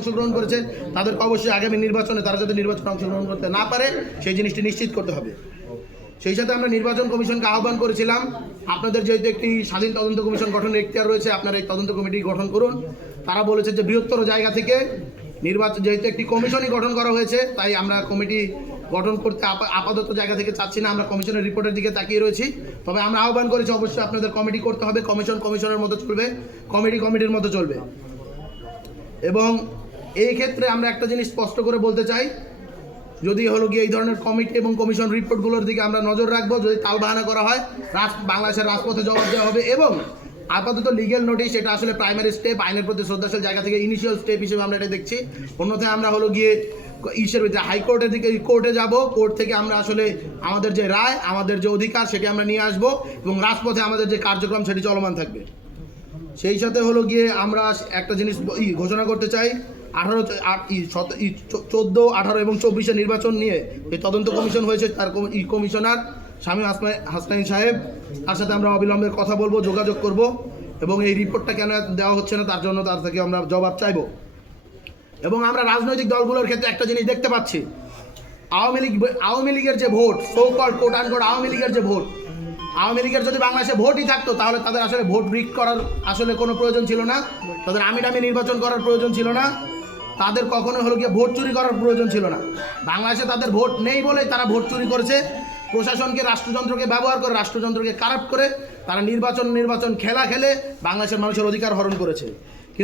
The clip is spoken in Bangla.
অংশগ্রহণ করেছে তাদেরকে অবশ্যই আগামী নির্বাচনে তারা যাতে নির্বাচনে অংশগ্রহণ করতে না পারে সেই জিনিসটি নিশ্চিত করতে হবে। সেই সাথে আমরা নির্বাচন কমিশনকে আহ্বান করেছিলাম, আপনাদের যেহেতু একটি স্বাধীন তদন্ত কমিশন গঠনের এখতিয়ার রয়েছে, আপনারা এই তদন্ত কমিটি গঠন করুন। তারা বলেছে যে বৃহত্তর জায়গা থেকে নির্বাচন, যেহেতু একটি কমিশনই গঠন করা হয়েছে, তাই আমরা কমিটি গঠন করতে আপাতত জায়গা থেকে চাচ্ছি না, আমরা কমিশনের রিপোর্টের দিকে তাকিয়ে রয়েছি। তবে আমরা আহ্বান করেছি অবশ্যই আপনাদের কমিটি করতে হবে, কমিশন কমিশনের মতো চলবে, কমিটি কমিটির মতো চলবে। এবং এই ক্ষেত্রে আমরা একটা জিনিস স্পষ্ট করে বলতে চাই, যদি হলো গিয়ে এই ধরনের কমিটি এবং কমিশন রিপোর্টগুলোর দিকে আমরা নজর রাখবো, যদি তালবাহানা করা হয় বাংলাদেশের রাজপথে জবাব দেওয়া হবে। এবং আপাতত লিগ্যাল নোটিশ এটা আসলে প্রাইমারি স্টেপ, আইনের প্রতি শ্রদ্ধাশীল জায়গা থেকে ইনিশিয়াল স্টেপ হিসেবে আমরা এটা দেখছি। অন্যথায় আমরা হলো গিয়ে ইসের ভিতরে হাইকোর্টের দিকে কোর্টে যাব, কোর্ট থেকে আমরা আসলে আমাদের যে রায়, আমাদের যে অধিকার সেটি আমরা নিয়ে আসবো এবং রাজপথে আমাদের যে কার্যক্রম সেটি চলমান থাকবে। সেই সাথে হলো গিয়ে আমরা একটা জিনিস ঘোষণা করতে চাই, 14, 18 এবং 24 নির্বাচন নিয়ে এই তদন্ত কমিশন হয়েছে, তার কমিশনার শামীম হাসনাইন সাহেব, তার সাথে আমরা অবিলম্বে কথা বলবো, যোগাযোগ করব এবং এই রিপোর্টটা কেন দেওয়া হচ্ছে না তার জন্য তার থেকে আমরা জবাব চাইব। এবং আমরা রাজনৈতিক দলগুলোর ক্ষেত্রে একটা জিনিস দেখতে পাচ্ছি, আওয়ামী লীগের যে ভোট, so called quote unquote Awami লীগের যে ভোট, আওয়ামী লীগের যদি বাংলাদেশে ভোটই থাকতো তাহলে তাদের আসলে ভোট রিগ করার আসলে কোনো প্রয়োজন ছিল না, তাদের আমিডামি নির্বাচন করার প্রয়োজন ছিল না, তাদের কখনো হলো গিয়ে ভোট চুরি করার প্রয়োজন ছিল না। বাংলাদেশে তাদের ভোট নেই বলেই তারা ভোট চুরি করেছে, প্রশাসনকে রাষ্ট্রযন্ত্রকে ব্যবহার করে, রাষ্ট্রযন্ত্রকে কারাপ্ট করে তারা নির্বাচন খেলা খেলে বাংলাদেশের মানুষের অধিকার হরণ করেছে।